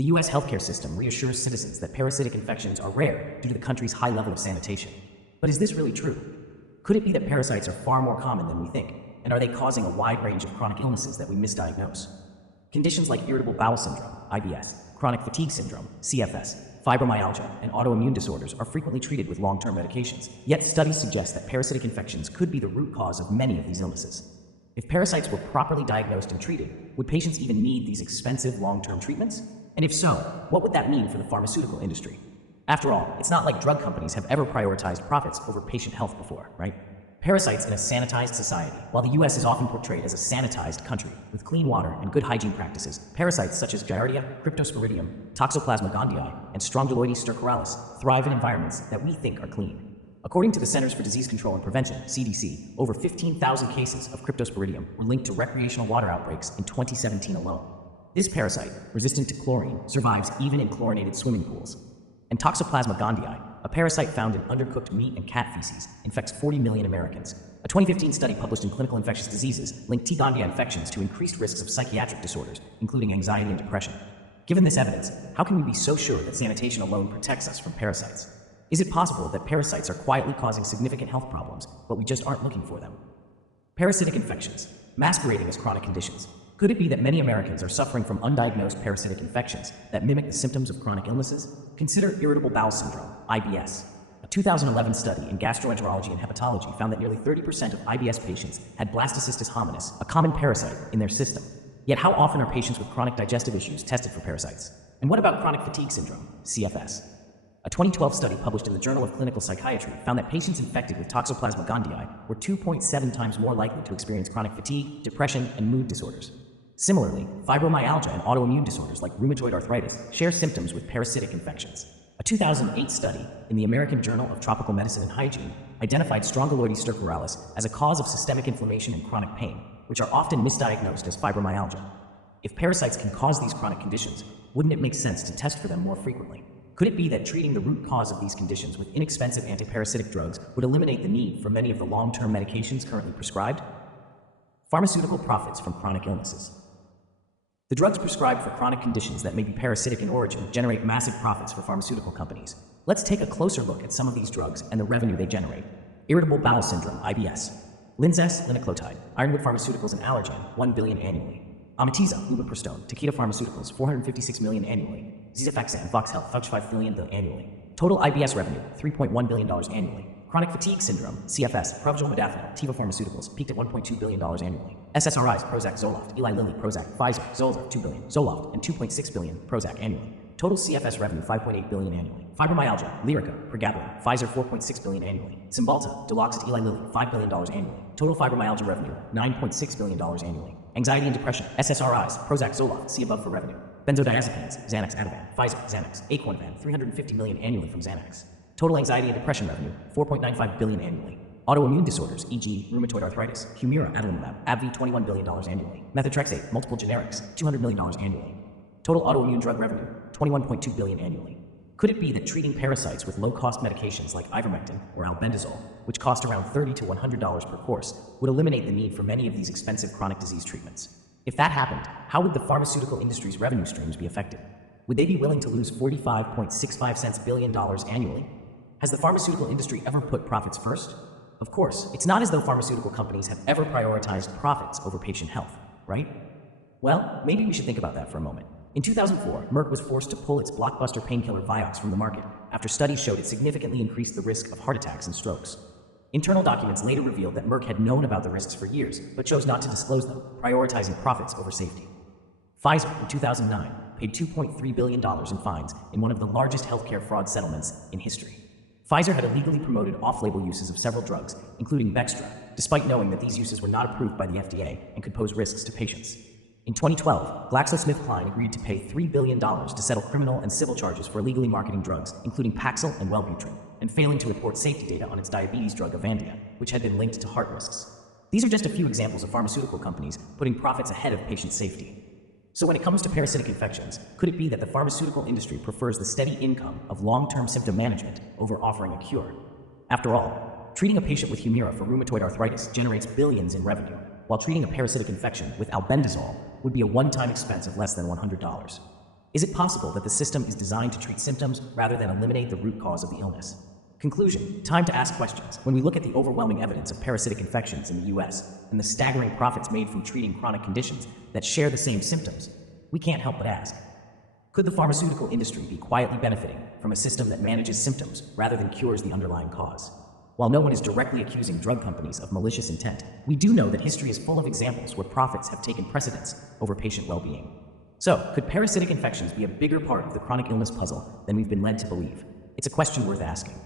The US healthcare system reassures citizens that parasitic infections are rare due to the country's high level of sanitation. But is this really true? Could it be that parasites are far more common than we think, and are they causing a wide range of chronic illnesses that we misdiagnose? Conditions like irritable bowel syndrome, IBS, chronic fatigue syndrome, CFS, fibromyalgia, and autoimmune disorders are frequently treated with long-term medications, yet studies suggest that parasitic infections could be the root cause of many of these illnesses. If parasites were properly diagnosed and treated, would patients even need these expensive long-term treatments? And if so, what would that mean for the pharmaceutical industry? After all, it's not like drug companies have ever prioritized profits over patient health before, right? Parasites in a sanitized society. While the US is often portrayed as a sanitized country with clean water and good hygiene practices, parasites such as Giardia, Cryptosporidium, Toxoplasma gondii, and Strongyloides stercoralis thrive in environments that we think are clean. According to the Centers for Disease Control and Prevention, CDC, over 15,000 cases of Cryptosporidium were linked to recreational water outbreaks in 2017 alone. This parasite, resistant to chlorine, survives even in chlorinated swimming pools. And Toxoplasma gondii, a parasite found in undercooked meat and cat feces, infects 40 million Americans. A 2015 study published in Clinical Infectious Diseases linked T. gondii infections to increased risks of psychiatric disorders, including anxiety and depression. Given this evidence, how can we be so sure that sanitation alone protects us from parasites? Is it possible that parasites are quietly causing significant health problems, but we just aren't looking for them? Parasitic infections, masquerading as chronic conditions. Could it be that many Americans are suffering from undiagnosed parasitic infections that mimic the symptoms of chronic illnesses? Consider irritable bowel syndrome, IBS. A 2011 study in gastroenterology and hepatology found that nearly 30% of IBS patients had blastocystis hominis, a common parasite, in their system. Yet how often are patients with chronic digestive issues tested for parasites? And what about chronic fatigue syndrome, CFS? A 2012 study published in the Journal of Clinical Psychiatry found that patients infected with Toxoplasma gondii were 2.7 times more likely to experience chronic fatigue, depression, and mood disorders. Similarly, fibromyalgia and autoimmune disorders like rheumatoid arthritis share symptoms with parasitic infections. A 2008 study in the American Journal of Tropical Medicine and Hygiene identified Strongyloides stercoralis as a cause of systemic inflammation and chronic pain, which are often misdiagnosed as fibromyalgia. If parasites can cause these chronic conditions, wouldn't it make sense to test for them more frequently? Could it be that treating the root cause of these conditions with inexpensive antiparasitic drugs would eliminate the need for many of the long-term medications currently prescribed? Pharmaceutical profits from chronic illnesses. The drugs prescribed for chronic conditions that may be parasitic in origin generate massive profits for pharmaceutical companies. Let's take a closer look at some of these drugs and the revenue they generate. Irritable bowel syndrome, IBS. Linzess, linaclotide, Ironwood Pharmaceuticals and Allergan, $1 billion annually. Amitiza, lubiprostone, Takeda Pharmaceuticals, $456 million annually. Zizafaxan, Vox Health, $5 billion annually. Total IBS revenue, $3.1 billion annually. Chronic fatigue syndrome, CFS, Provigil Modafinil, Teva Pharmaceuticals, peaked at $1.2 billion annually. SSRIs, Prozac, Zoloft, Eli Lilly, Prozac, Pfizer, Zolxar, $2 billion, Zoloft, and $2.6 billion, Prozac annually. Total CFS revenue, $5.8 billion annually. Fibromyalgia, Lyrica, Pregabalin, Pfizer, $4.6 billion annually. Cymbalta, Deloxit, Eli Lilly, $5 billion annually. Total fibromyalgia revenue, $9.6 billion annually. Anxiety and depression, SSRIs, Prozac, Zoloft, see above for revenue. Benzodiazepines, Xanax, Ativan, Pfizer, Xanax, Aquanivan, $350 million annually from Xanax. Total anxiety and depression revenue, $4.95 billion annually. Autoimmune disorders, e.g. rheumatoid arthritis, Humira, adalimumab, AbbVie, $21 billion annually. Methotrexate, multiple generics, $200 million annually. Total autoimmune drug revenue, $21.2 billion annually. Could it be that treating parasites with low-cost medications like ivermectin or albendazole, which cost around $30 to $100 per course, would eliminate the need for many of these expensive chronic disease treatments? If that happened, how would the pharmaceutical industry's revenue streams be affected? Would they be willing to lose $45.65 billion annually? Has the pharmaceutical industry ever put profits first? Of course, it's not as though pharmaceutical companies have ever prioritized profits over patient health, right? Well, maybe we should think about that for a moment. In 2004, Merck was forced to pull its blockbuster painkiller Vioxx from the market after studies showed it significantly increased the risk of heart attacks and strokes. Internal documents later revealed that Merck had known about the risks for years, but chose not to disclose them, prioritizing profits over safety. Pfizer, in 2009, paid $2.3 billion in fines in one of the largest healthcare fraud settlements in history. Pfizer had illegally promoted off-label uses of several drugs, including Bextra, despite knowing that these uses were not approved by the FDA and could pose risks to patients. In 2012, GlaxoSmithKline agreed to pay $3 billion to settle criminal and civil charges for illegally marketing drugs, including Paxil and Wellbutrin, and failing to report safety data on its diabetes drug Avandia, which had been linked to heart risks. These are just a few examples of pharmaceutical companies putting profits ahead of patient safety. So when it comes to parasitic infections, could it be that the pharmaceutical industry prefers the steady income of long-term symptom management over offering a cure? After all, treating a patient with Humira for rheumatoid arthritis generates billions in revenue, while treating a parasitic infection with albendazole would be a one-time expense of less than $100. Is it possible that the system is designed to treat symptoms rather than eliminate the root cause of the illness? Conclusion: time to ask questions. When we look at the overwhelming evidence of parasitic infections in the US and the staggering profits made from treating chronic conditions that share the same symptoms, we can't help but ask, could the pharmaceutical industry be quietly benefiting from a system that manages symptoms rather than cures the underlying cause? While no one is directly accusing drug companies of malicious intent, we do know that history is full of examples where profits have taken precedence over patient well-being. So, could parasitic infections be a bigger part of the chronic illness puzzle than we've been led to believe? It's a question worth asking.